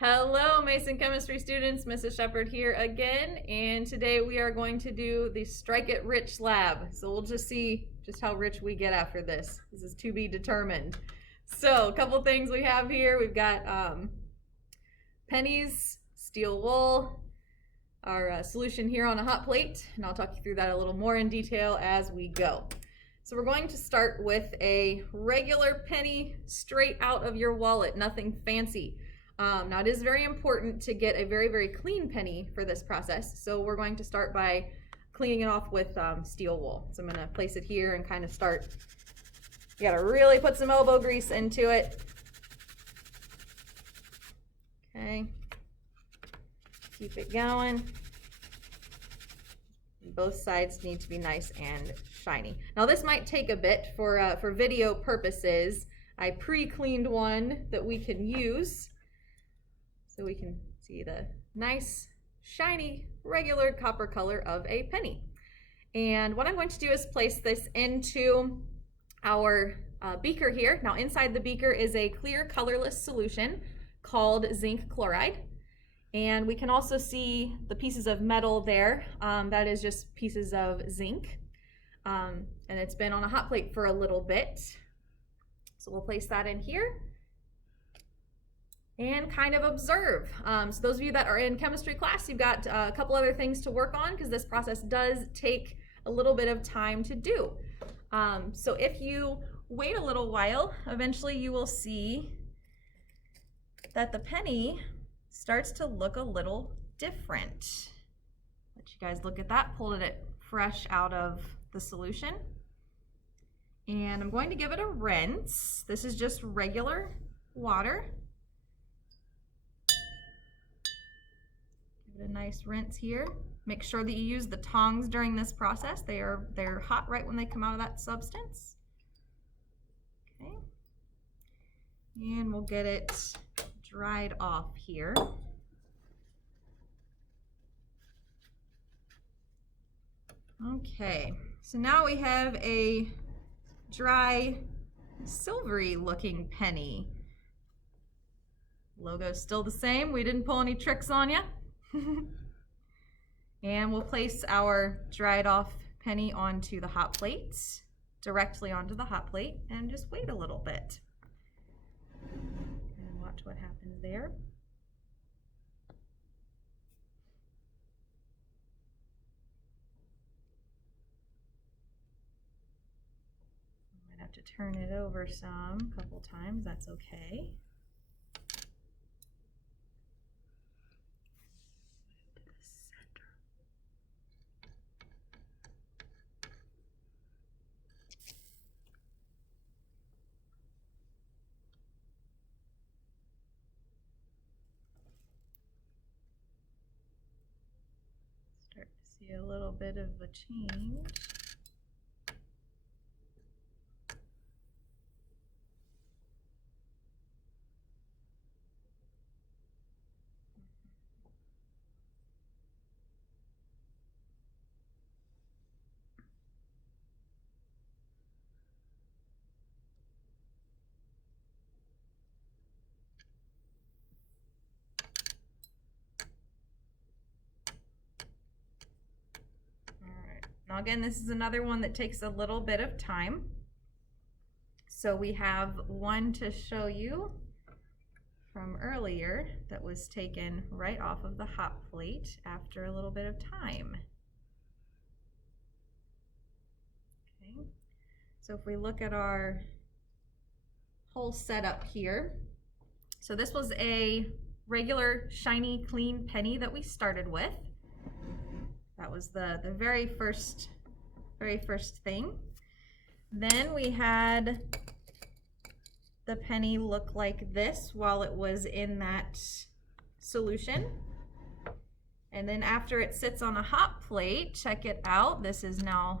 Hello, Mason Chemistry students. Mrs. Shepard here again, and today we are going to do the Strike It Rich lab. So we'll just see just how rich we get after this. This is to be determined. So a couple things we have here. We've got pennies, steel wool, our solution here on a hot plate, and I'll talk you through that a little more in detail as we go. So we're going to start with a regular penny straight out of your wallet, nothing fancy. Now it is very important to get a very, very clean penny for this process. So we're going to start by cleaning it off with steel wool. So I'm going to place it here and kind of start. You got to really put some elbow grease into it. Okay. Keep it going. Both sides need to be nice and shiny. Now this might take a bit for video purposes. I pre-cleaned one that we can use. So we can see the nice, shiny, regular copper color of a penny. And what I'm going to do is place this into our beaker here. Now inside the beaker is a clear, colorless solution called zinc chloride. And we can also see the pieces of metal there. That is just pieces of zinc. And it's been on a hot plate for a little bit. So we'll place that in here and kind of observe. So those of you that are in chemistry class, you've got a couple other things to work on because this process does take a little bit of time to do. So if you wait a little while, eventually you will see that the penny starts to look a little different. Let you guys look at that, pulled it fresh out of the solution. And I'm going to give it a rinse. This is just regular water. Give it a nice rinse here. Make sure that you use the tongs during this process. They're hot right when they come out of that substance. Okay. And we'll get it dried off here. Okay, so now we have a dry, silvery looking penny. Logo's still the same. We didn't pull any tricks on you. And we'll place our dried off penny onto the hot plate, directly onto the hot plate, and just wait a little bit. And watch what happens there. Might have to turn it over a couple times, that's okay. Start to see a little bit of a change. Now again, this is another one that takes a little bit of time. So we have one to show you from earlier that was taken right off of the hot plate after a little bit of time. Okay, so if we look at our whole setup here, so this was a regular shiny clean penny that we started with. That was the very first thing. Then we had the penny look like this while it was in that solution. And then after it sits on a hot plate, check it out. This is now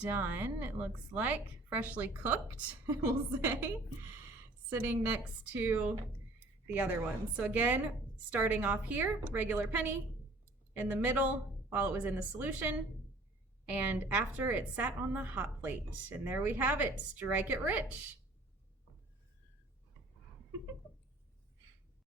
done. It looks like freshly cooked, we'll say, sitting next to the other one. So again, starting off here, regular penny, in the middle, while it was in the solution, and after it sat on the hot plate. And there we have it, Strike It Rich.